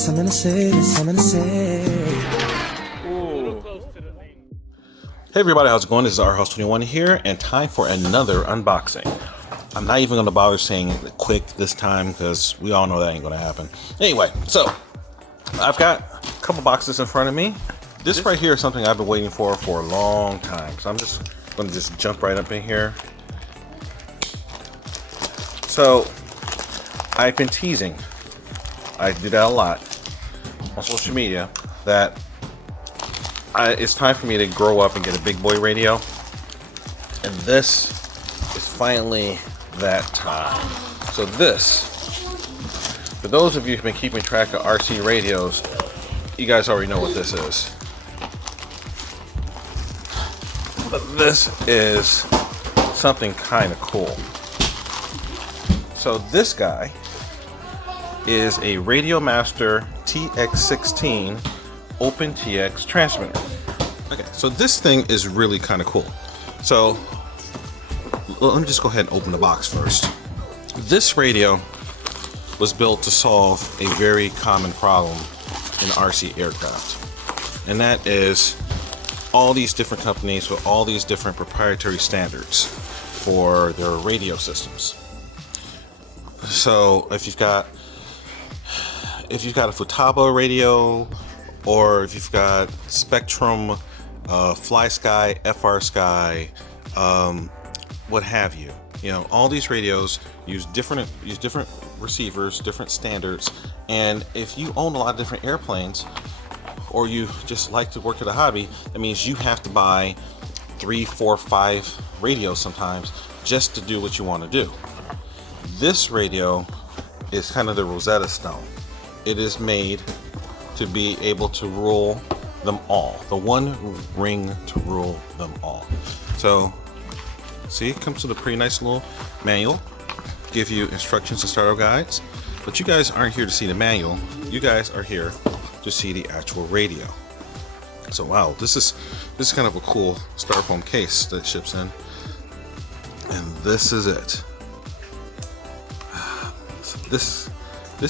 something to say, there's something to say. Hey everybody, how's it going? This is RHouse21 here, and time for another unboxing. I'm not even going to bother saying quick this time because we all know that ain't going to happen. Anyway, so I've got a couple boxes in front of me. This right here is something I've been waiting for a long time. So I'm just going to just jump right up in here. So I've been teasing, I do that a lot on social media, that it's time for me to grow up and get a big boy radio, and this is finally that time. So this, for those of you who've been keeping track of RC radios, you guys already know what this is. But this is something kind of cool. So this guy is a Radiomaster TX-16 OpenTX transmitter. Okay, so this thing is really kind of cool. So let me just go ahead and open the box first. This radio was built to solve a very common problem in RC aircraft, and that is all these different companies with all these different proprietary standards for their radio systems. So if you've got a Futaba radio, or if you've got Spektrum, Flysky FS-i6, what have you. You know, all these radios use different receivers, different standards, and if you own a lot of different airplanes, or you just like to work at a hobby, that means you have to buy 3, 4, 5 radios sometimes just to do what you want to do. This radio is kind of the Rosetta Stone. It is made to be able to rule them all. The one ring to rule them all. So, see, it comes with a pretty nice little manual. Give you instructions and starter guides. But you guys aren't here to see the manual. You guys are here to see the actual radio. So wow, this is kind of a cool styrofoam case that ships in. And this is it. So this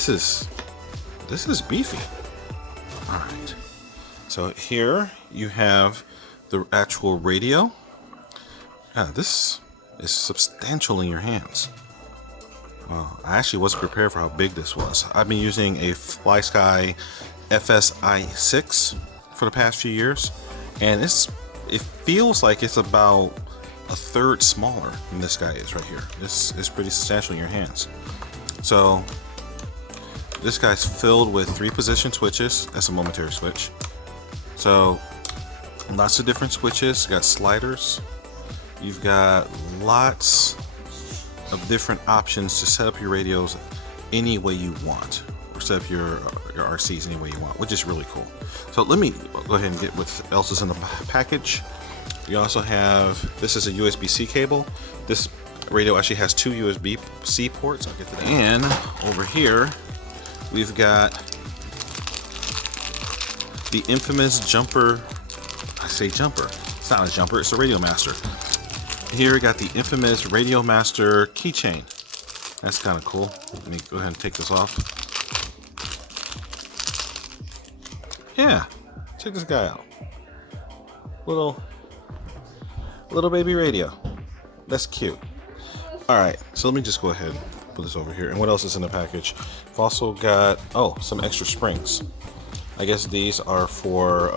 is beefy. All right, so here you have the actual radio. This is substantial in your hands. Wow, I actually wasn't prepared for how big this was. I've been using a Flysky FS-i6 for the past few years, and it feels like it's about a third smaller than this guy is right here. This is pretty substantial in your hands. So this guy's filled with 3 position switches. That's a momentary switch. So lots of different switches. You got sliders. You've got lots of different options to set up your radios any way you want, or set up your RCs any way you want, which is really cool. So let me go ahead and get what else is in the package. You also have, this is a USB-C cable. This radio actually has 2 USB-C ports. I'll get to that. And over here, we've got the infamous jumper. I say jumper. It's not a jumper, it's a Radiomaster. Here we got the infamous Radiomaster keychain. That's kind of cool. Let me go ahead and take this off. Yeah, check this guy out. Little baby radio. That's cute. All right, so let me just go ahead and put this over here. And what else is in the package? I've also got, some extra springs. I guess these are for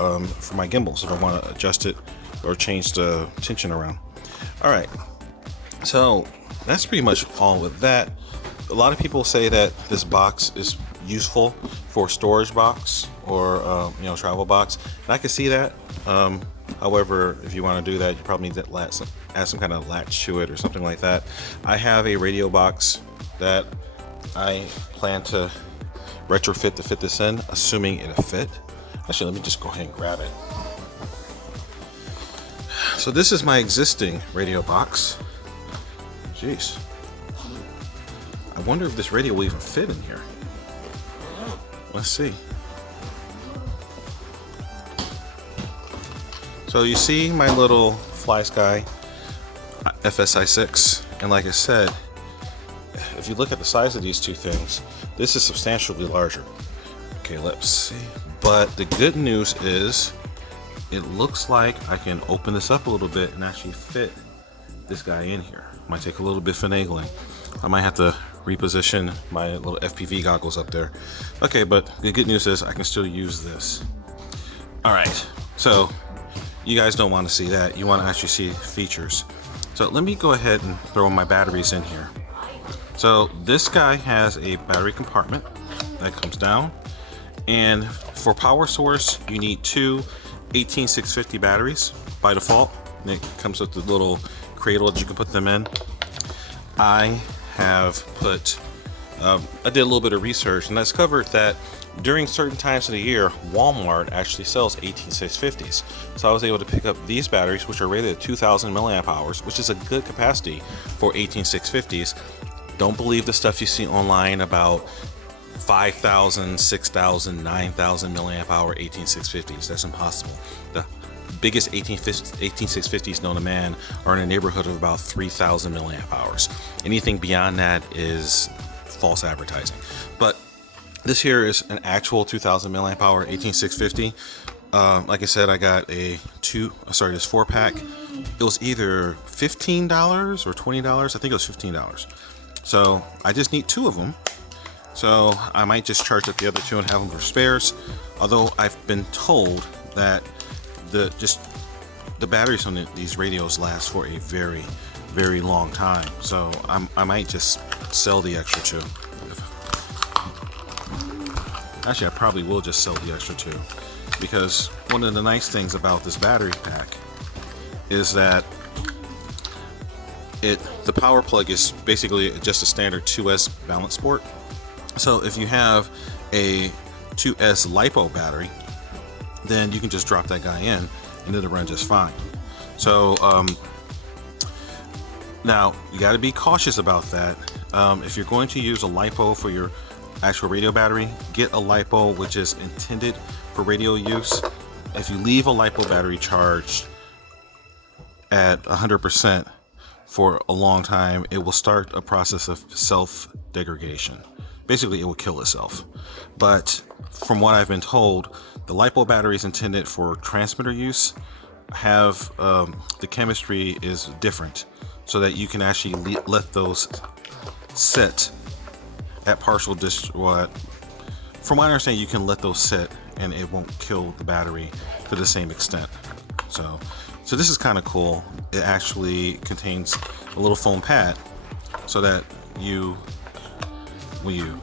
my gimbals if I want to adjust it or change the tension around. All right, so that's pretty much all with that. A lot of people say that this box is useful for storage box or travel box, and I can see that. However, if you want to do that, you probably need to add some kind of latch to it or something like that. I have a radio box that I plan to retrofit to fit this in, assuming it'll fit. Actually, let me just go ahead and grab it. So this is my existing radio box. Jeez. I wonder if this radio will even fit in here. Let's see. So you see my little Flysky FS-i6, and like I said, if you look at the size of these two things, this is substantially larger. Okay, let's see. But the good news is it looks like I can open this up a little bit and actually fit this guy in here. Might take a little bit finagling. I might have to reposition my little FPV goggles up there. Okay, but the good news is I can still use this. All right, so you guys don't want to see that. You want to actually see features. So let me go ahead and throw my batteries in here. So this guy has a battery compartment that comes down, and for power source you need two 18650 batteries by default. And it comes with the little cradle that you can put them in. I have put I did a little bit of research and discovered that during certain times of the year, Walmart actually sells 18650s. So I was able to pick up these batteries, which are rated at 2000 milliamp hours, which is a good capacity for 18650s. Don't believe the stuff you see online about 5,000, 6,000, 9,000 milliamp hour 18650s. That's impossible. The biggest 18650s known to man are in a neighborhood of about 3,000 milliamp hours. Anything beyond that is false advertising. But this here is an actual 2000 milliamp hour 18650. Like I said, I got this 4-pack. It was either $15 or $20. I think it was $15. So I just need two of them. So I might just charge up the other two and have them for spares. Although I've been told that the batteries on these radios last for a very, very long time. So I might just sell the extra two. Actually, I probably will just sell the extra two, because one of the nice things about this battery pack is that the power plug is basically just a standard 2S balance port. So if you have a 2S LiPo battery, then you can just drop that guy in and it'll run just fine. So now you got to be cautious about that. If you're going to use a LiPo for your actual radio battery, get a LiPo which is intended for radio use. If you leave a LiPo battery charged at 100% for a long time, it will start a process of self-degradation. Basically, it will kill itself. But from what I've been told, the LiPo batteries intended for transmitter use have the chemistry is different, so that you can actually let those sit at partial from what I understand, you can let those sit and it won't kill the battery to the same extent. So this is kind of cool. It actually contains a little foam pad, so that when you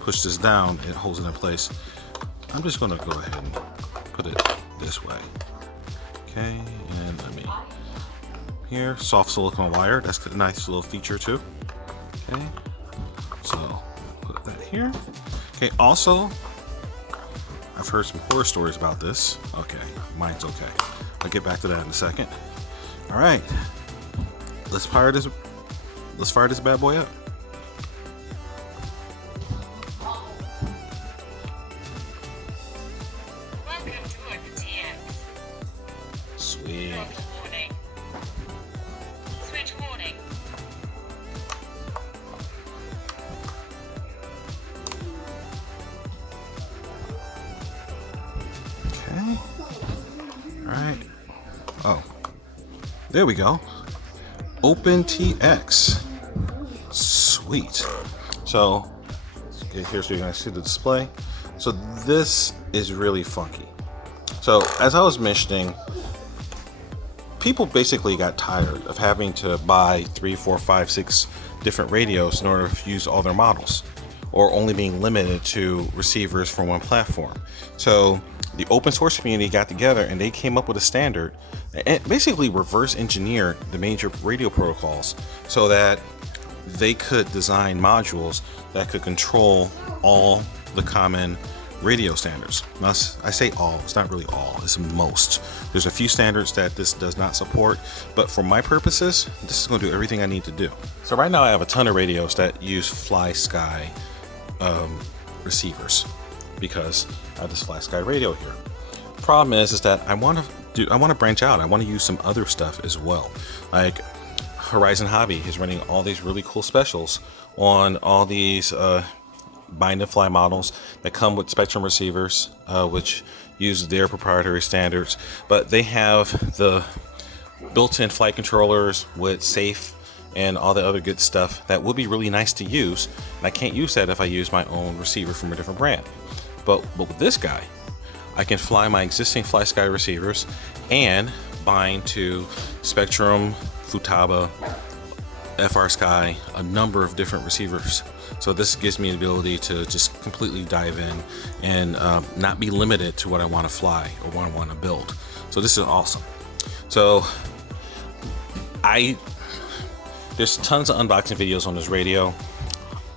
push this down, it holds it in place. I'm just gonna go ahead and put it this way. Okay, and let me here, soft silicone wire. That's a nice little feature too. Okay, so put that here. Okay, also, I've heard some horror stories about this. Okay, mine's okay. I'll get back to that in a second. All right, let's fire this bad boy up. Welcome to OpenTX. Sweet. Warning. Switch warning. Okay. All right. Oh, there we go. OpenTX. Sweet. So, okay, here's so you guys see the display. So this is really funky. So as I was mentioning, people basically got tired of having to buy 3, 4, 5, 6 different radios in order to use all their models, or only being limited to receivers from one platform. So the open source community got together and they came up with a standard and basically reverse engineered the major radio protocols so that they could design modules that could control all the common radio standards. Now, I say all, it's not really all, it's most. There's a few standards that this does not support, but for my purposes, this is going to do everything I need to do. So right now I have a ton of radios that use Flysky receivers, because I have this Flysky radio here. The problem is that I want to branch out. I want to use some other stuff as well. Like Horizon Hobby is running all these really cool specials on all these bind and fly models that come with Spektrum receivers, which use their proprietary standards, but they have the built-in flight controllers with safe and all the other good stuff that would be really nice to use. And I can't use that if I use my own receiver from a different brand. But with this guy, I can fly my existing Flysky receivers and bind to Spektrum, Futaba, FrSky, a number of different receivers. So this gives me the ability to just completely dive in and not be limited to what I want to fly or what I want to build. So this is awesome. So there's tons of unboxing videos on this radio.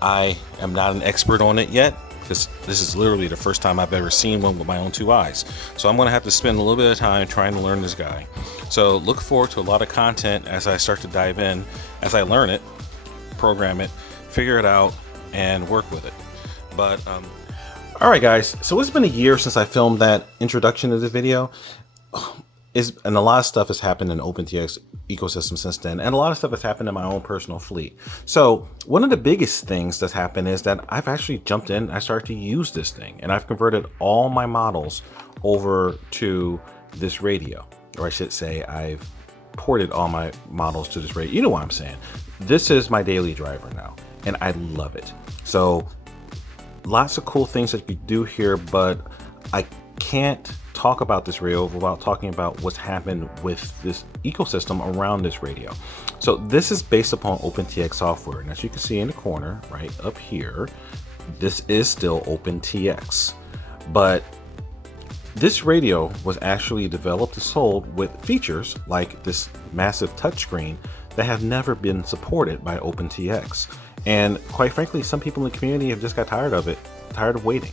I am not an expert on it yet, because this is literally the first time I've ever seen one with my own two eyes. So I'm going to have to spend a little bit of time trying to learn this guy. So look forward to a lot of content as I start to dive in, as I learn it, program it, figure it out, and work with it. But all right, guys. So it's been a year since I filmed that introduction to the video. And a lot of stuff has happened in the OpenTX ecosystem since then, and a lot of stuff has happened in my own personal fleet. So one of the biggest things that's happened is that I've actually jumped in, I started to use this thing, and I've converted all my models over to this radio, or I should say I've ported all my models to this radio. You know what I'm saying? This is my daily driver now, and I love it. So lots of cool things that you do here, but I can't talk about this radio without talking about what's happened with this ecosystem around this radio. So this is based upon OpenTX software, and as you can see in the corner right up here, this is still OpenTX, but this radio was actually developed and sold with features like this massive touchscreen that have never been supported by OpenTX. And quite frankly, some people in the community have just got tired of it, tired of waiting.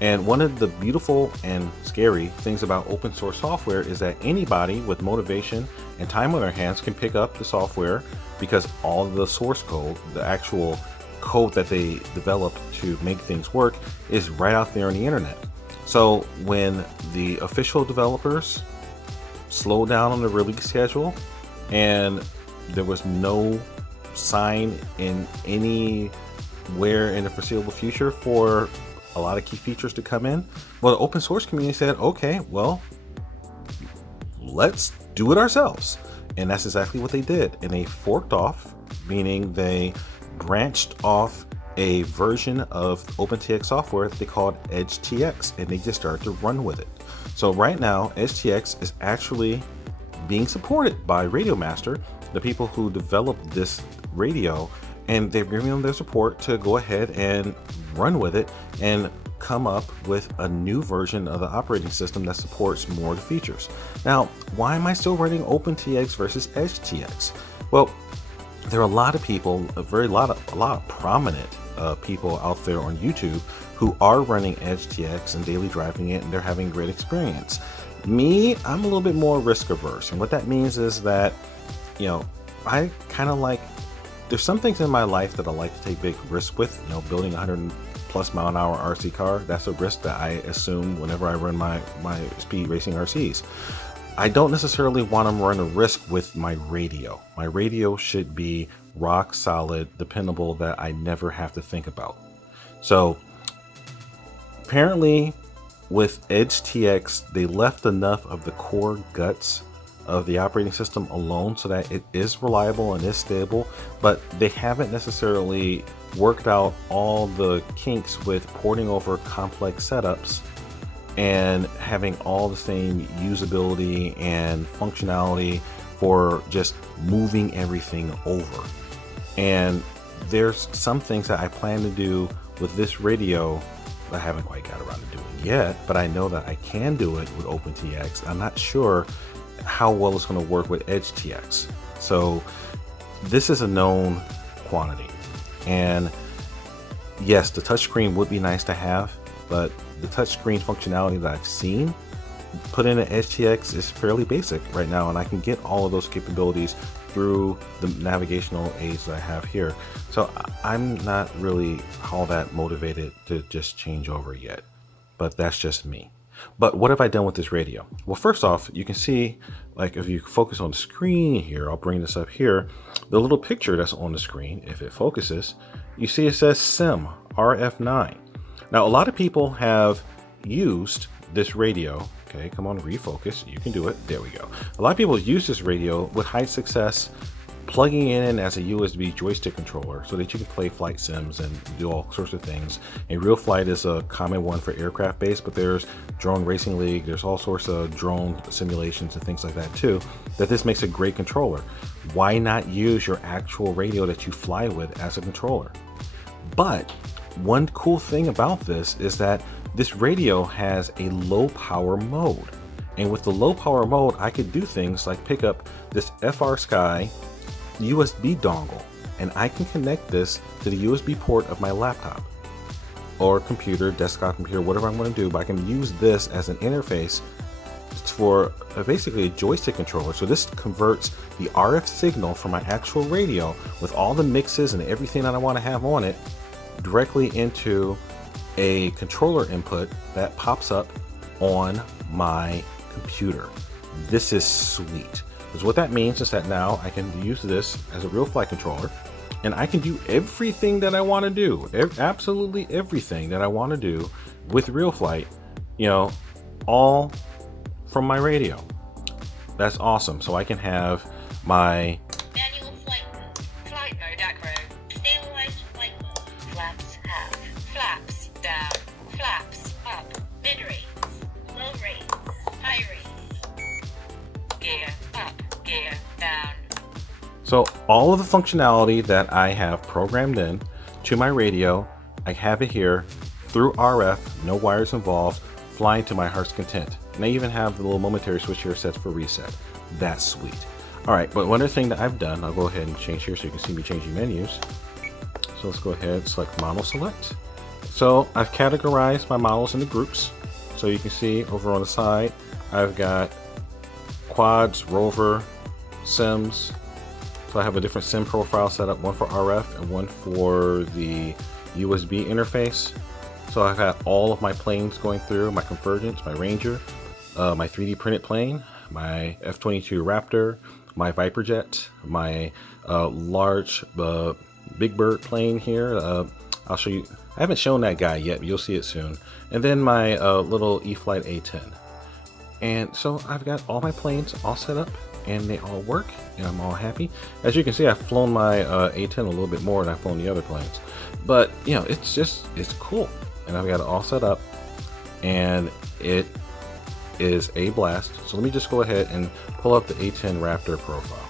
And one of the beautiful and scary things about open source software is that anybody with motivation and time on their hands can pick up the software, because all the source code, the actual code that they developed to make things work, is right out there on the internet. So when the official developers slowed down on the release schedule and there was no sign in anywhere in the foreseeable future for a lot of key features to come in, well, the open source community said, okay, well, let's do it ourselves. And that's exactly what they did. And they forked off, meaning they branched off a version of OpenTX software that they called EdgeTX, and they just started to run with it. So right now, EdgeTX is actually being supported by Radiomaster, the people who developed this radio, and they're giving them their support to go ahead and run with it and come up with a new version of the operating system that supports more of the features. Now, why am I still running OpenTX versus EdgeTX? Well, there are a lot of people, a lot of prominent people out there on YouTube who are running EdgeTX and daily driving it, and they're having a great experience. Me, I'm a little bit more risk averse, and what that means is that, you know, I kind of like, there's some things in my life that I like to take big risks with. You know, building 100+ mile an hour RC car, that's a risk that I assume whenever I run my speed racing RCs. I don't necessarily want to run a risk with my radio. My radio should be rock solid, dependable, that I never have to think about. So apparently with EdgeTX, they left enough of the core guts of the operating system alone so that it is reliable and is stable, but they haven't necessarily worked out all the kinks with porting over complex setups and having all the same usability and functionality for just moving everything over. And there's some things that I plan to do with this radio that I haven't quite got around to doing yet, but I know that I can do it with OpenTX. I'm not sure how well it's going to work with EdgeTX. So this is a known quantity, and yes, the touchscreen would be nice to have, but the touchscreen functionality that I've seen put in an EdgeTX is fairly basic right now, and I can get all of those capabilities through the navigational aids that I have here. So I'm not really all that motivated to just change over yet, but that's just me. But what have I done with this radio? Well, first off, you can see, like if you focus on the screen here, I'll bring this up here, the little picture that's on the screen, if it focuses, you see it says SIM RF9. Now, a lot of people have used this radio. Okay, come on, refocus. You can do it. There we go. A lot of people use this radio with high success, plugging it in as a USB joystick controller so that you can play flight sims and do all sorts of things. And Real Flight is a common one for aircraft based, but there's Drone Racing League, there's all sorts of drone simulations and things like that too, that this makes a great controller. Why not use your actual radio that you fly with as a controller? But one cool thing about this is that this radio has a low power mode. And with the low power mode, I could do things like pick up this FrSky USB dongle, and I can connect this to the USB port of my laptop or computer, desktop computer, whatever I want to do, but I can use this as an interface for basically a joystick controller. So this converts the RF signal from my actual radio with all the mixes and everything that I want to have on it directly into a controller input that pops up on my computer. This is sweet. Because what that means is that now I can use this as a Real Flight controller, and I can do everything that I want to do, absolutely everything that I want to do with Real Flight, you know, all from my radio. That's awesome. So I can have my Manual flight mode. Flight mode acro. Stabilized flight mode. Flaps half. Flaps down. Flaps up. Mid rates. Low rates. High rates. Gear up. Gear down. So all of the functionality that I have programmed in to my radio, I have it here through RF, no wires involved, flying to my heart's content. And I even have the little momentary switch here set for reset. That's sweet. All right, but one other thing that I've done, I'll go ahead and change here so you can see me changing menus. So let's go ahead and select model select. So I've categorized my models into groups. So you can see over on the side, I've got quads, rover, sims. So I have a different sim profile set up, one for RF and one for the USB interface. So I've had all of my planes going through, my Convergence, my Ranger, my 3D printed plane, my F-22 Raptor, my Viper jet, my large Big Bird plane here. I'll show you. I haven't shown that guy yet, but you'll see it soon. And then my little E-flite A-10. And so I've got all my planes all set up, and they all work, and I'm all happy. As you can see, I've flown my A-10 a little bit more than I've flown the other planes. But, you know, it's cool. And I've got it all set up, and it is a blast. So let me just go ahead and pull up the A-10 Raptor profile.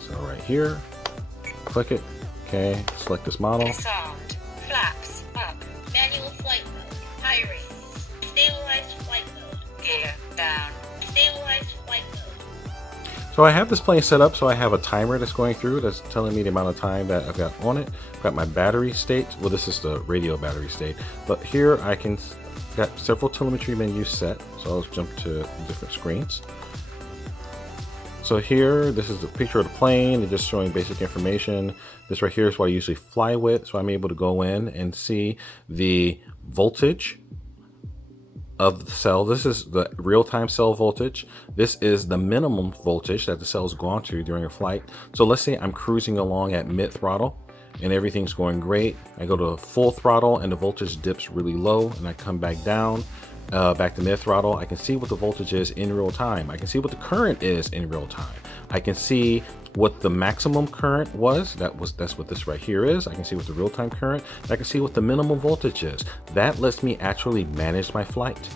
So right here, click it. Okay, select this model. Disarmed. Flaps up. Manual flight mode. High rates. Stabilized flight mode. Gear down. Stabilized flight mode. So I have this plane set up, so I have a timer that's going through that's telling me the amount of time that I've got on it. I've got my battery state. Well, this is the radio battery state, but here I can got several telemetry menus set. So let's jump to different screens. So here, this is the picture of the plane. It's just showing basic information. This right here is what I usually fly with. So I'm able to go in and see the voltage of the cell. This is the real-time cell voltage. This is the minimum voltage that the cell's gone to during a flight. So let's say I'm cruising along at mid throttle and everything's going great. I go to full throttle and the voltage dips really low, and I come back down, back to mid throttle. I can see what the voltage is in real time. I can see what the current is in real time. I can see what the maximum current was. That's what this right here is. I can see what the real-time current. I can see what the minimum voltage is. That lets me actually manage my flight.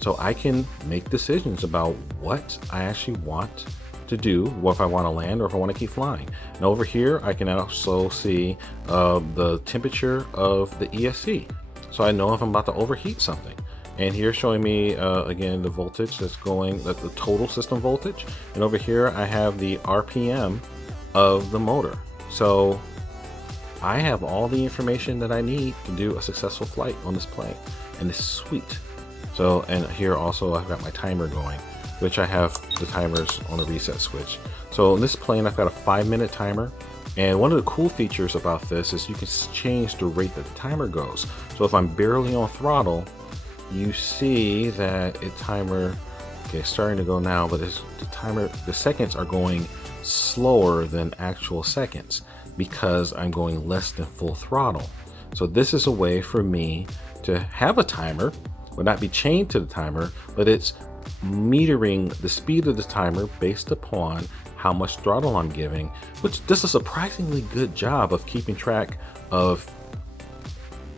So I can make decisions about what I actually want to do, what if I want to land or if I want to keep flying. And over here, I can also see the temperature of the ESC. So I know if I'm about to overheat something. And here showing me, again, the voltage that's going, the total system voltage. And over here, I have the RPM of the motor. So I have all the information that I need to do a successful flight on this plane. And it's sweet. So, and here also I've got my timer going, which I have the timers on the reset switch. So in this plane, I've got a 5-minute timer. And one of the cool features about this is you can change the rate that the timer goes. So if I'm barely on throttle, you see that it timer, okay, it's starting to go now, but it's the timer, the seconds are going slower than actual seconds because I'm going less than full throttle. So this is a way for me to have a timer, will not be chained to the timer, but it's metering the speed of the timer based upon how much throttle I'm giving, which does a surprisingly good job of keeping track of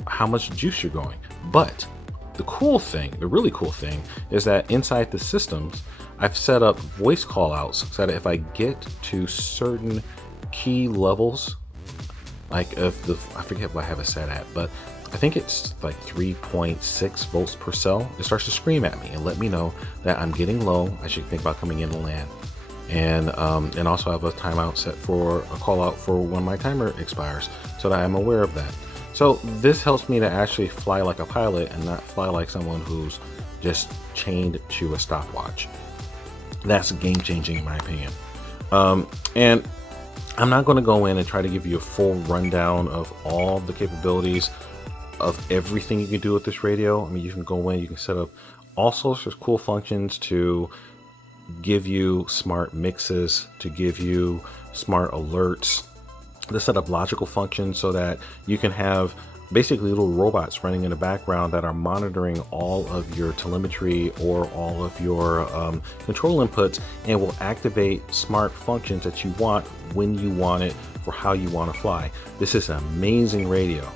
how much juice you're going. But the cool thing, the really cool thing, is that inside the systems, I've set up voice callouts so that if I get to certain key levels, like if the, I forget what I have it set at, but I think it's like 3.6 volts per cell, it starts to scream at me and let me know that I'm getting low. I should think about coming in to land. And also have a timeout set for a call out for when my timer expires so that I'm aware of that. So this helps me to actually fly like a pilot and not fly like someone who's just chained to a stopwatch. That's game changing in my opinion. And I'm not going to go in and try to give you a full rundown of all the capabilities of everything you can do with this radio. I mean, you can go in, you can set up all sorts of cool functions to give you smart mixes, to give you smart alerts, to set up logical functions so that you can have basically little robots running in the background that are monitoring all of your telemetry or all of your control inputs and will activate smart functions that you want when you want it for how you want to fly. This is an amazing radio.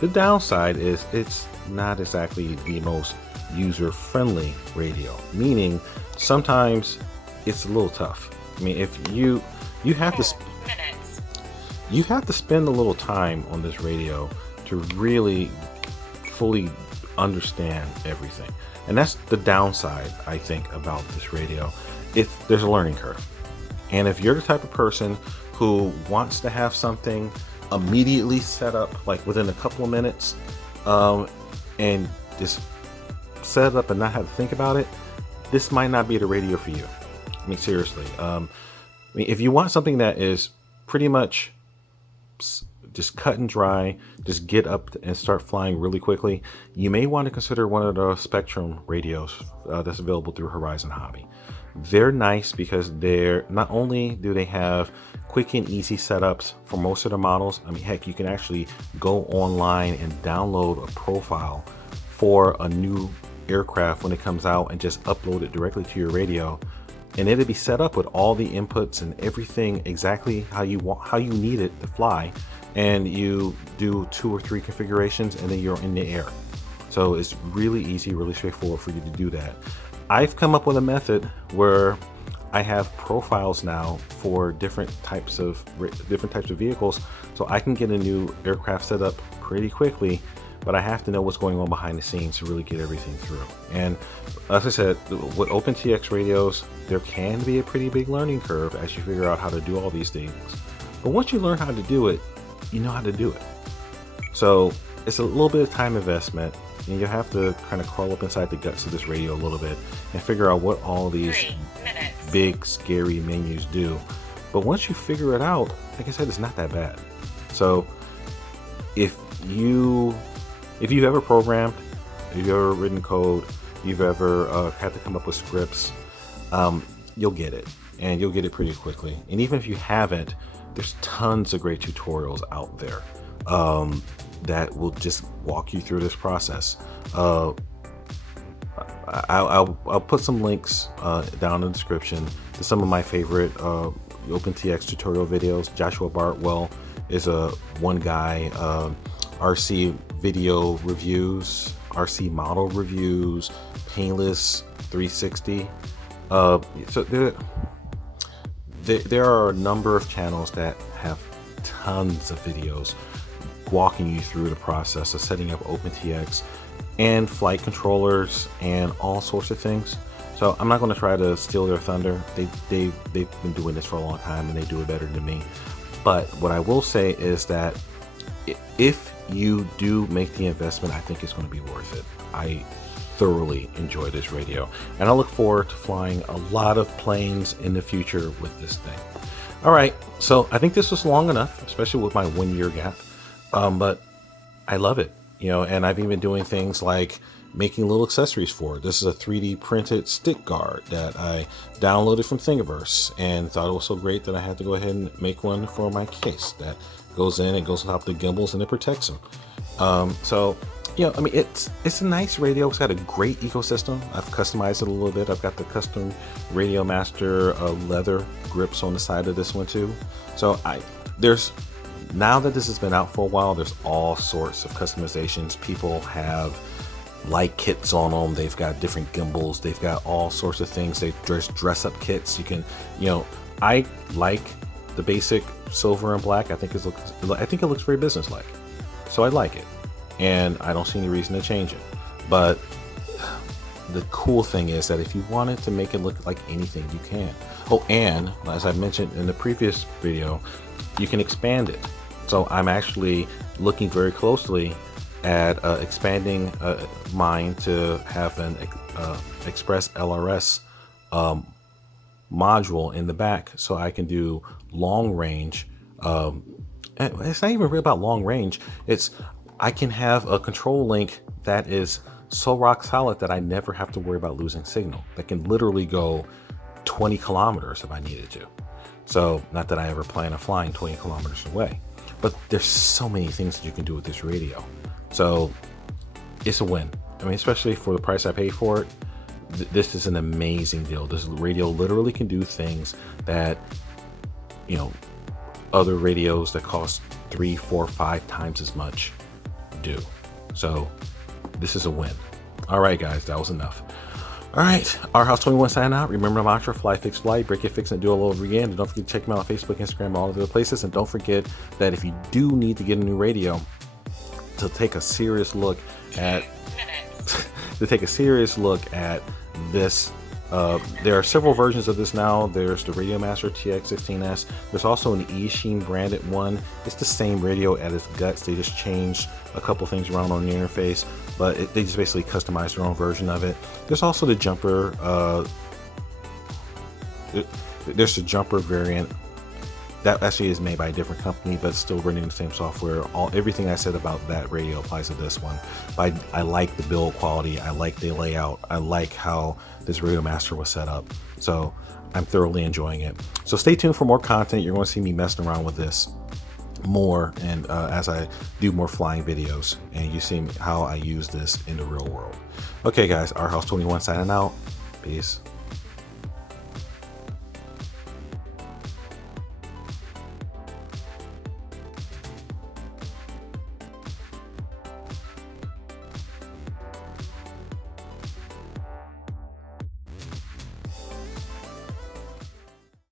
The downside is it's not exactly the most user-friendly radio, meaning sometimes it's a little tough. I mean, if you have to spend a little time on this radio to really fully understand everything. And that's the downside, I think, about this radio. There's a learning curve. And if you're the type of person who wants to have something immediately set up, like within a couple of minutes, and just set it up and not have to think about it, this might not be the radio for you. I mean, seriously. I mean, if you want something that is pretty much just cut and dry, just get up and start flying really quickly, you may want to consider one of the Spektrum radios that's available through Horizon Hobby. They're nice because they're not only do they have quick and easy setups for most of the models. I mean, heck, you can actually go online and download a profile for a new aircraft when it comes out and just upload it directly to your radio, and it'll be set up with all the inputs and everything exactly how you want, how you need it to fly, and you do 2 or 3 configurations and then you're in the air. So it's really easy, really straightforward for you to do that. I've come up with a method where I have profiles now for different types of vehicles, so I can get a new aircraft set up pretty quickly, but I have to know what's going on behind the scenes to really get everything through. And as I said, with OpenTX radios, there can be a pretty big learning curve as you figure out how to do all these things. But once you learn how to do it, you know how to do it. So it's a little bit of time investment, and you have to kind of crawl up inside the guts of this radio a little bit and figure out what all these big scary menus do. But once you figure it out, like I said, it's not that bad. So if you've ever programmed, if you've ever written code, you've ever had to come up with scripts, you'll get it, and you'll get it pretty quickly. And even if you haven't, there's tons of great tutorials out there that will just walk you through this process. I'll put some links down in the description to some of my favorite OpenTX tutorial videos. Joshua Bartwell is one guy. RC video reviews, RC model reviews, Painless 360. So there are a number of channels that have tons of videos walking you through the process of setting up OpenTX and flight controllers and all sorts of things. So I'm not going to try to steal their thunder. They've been doing this for a long time and they do it better than me. But what I will say is that if you do make the investment, I think it's going to be worth it. I thoroughly enjoy this radio, and I look forward to flying a lot of planes in the future with this thing. All right, so I think this was long enough, especially with my 1 year gap, but I love it, you know. And I've even been doing things like making little accessories for it. This is a 3D printed stick guard that I downloaded from Thingiverse and thought it was so great that I had to go ahead and make one for my case that goes in, it goes on top of the gimbals, and it protects them. So, you know, I mean, it's a nice radio. It's got a great ecosystem. I've customized it a little bit. I've got the custom Radiomaster leather grips on the side of this one too. So now that this has been out for a while, there's all sorts of customizations. People have light kits on them. They've got different gimbals. They've got all sorts of things. They dress up kits. You can, you know, I like the basic silver and black. I think it looks very businesslike. So I like it, and I don't see any reason to change it. But the cool thing is that if you wanted to make it look like anything, you can. Oh, and as I mentioned in the previous video, you can expand it. So I'm actually looking very closely at expanding mine to have an Express LRS module in the back, so I can do long range. It's not even really about long range. I can have a control link that is so rock solid that I never have to worry about losing signal. That can literally go 20 kilometers if I needed to. So not that I ever plan on flying 20 kilometers away, but there's so many things that you can do with this radio. So it's a win. I mean, especially for the price I paid for it, this is an amazing deal. This radio literally can do things that, you know, other radios that cost 3, 4, 5 times as much do. So this is a win. All right, guys, that was enough. All right, our House 21 signing out. Remember the mantra: fly, fix, fly, break it, fix, and do it all over again. And don't forget to check me out on Facebook, Instagram, all of the other places. And don't forget that if you do need to get a new radio, to take a serious look at this. There are several versions of this now. There's the Radiomaster TX-16S. There's also an eSheen branded one. It's the same radio at its guts. They just changed a couple things around on the interface, but they just basically customized their own version of it. There's also the jumper. There's the jumper variant that actually is made by a different company, but still running the same software. Everything I said about that radio applies to this one. I like the build quality. I like the layout. I like how this Radiomaster was set up. So I'm thoroughly enjoying it. So stay tuned for more content. You're going to see me messing around with this more, and as I do more flying videos, and you see how I use this in the real world. Okay, guys, our House 21 signing out. Peace.